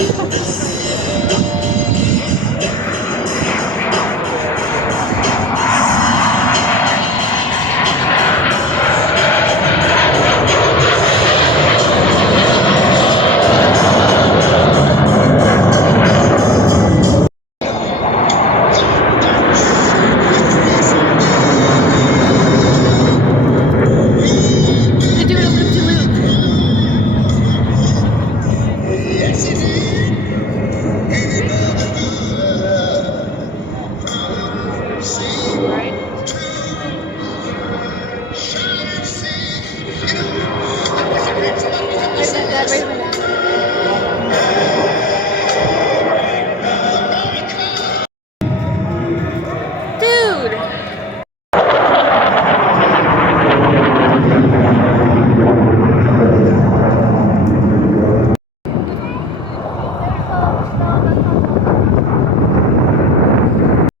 They do it a loop to loop. Wait a minute, Dad, wait a minute. Dude!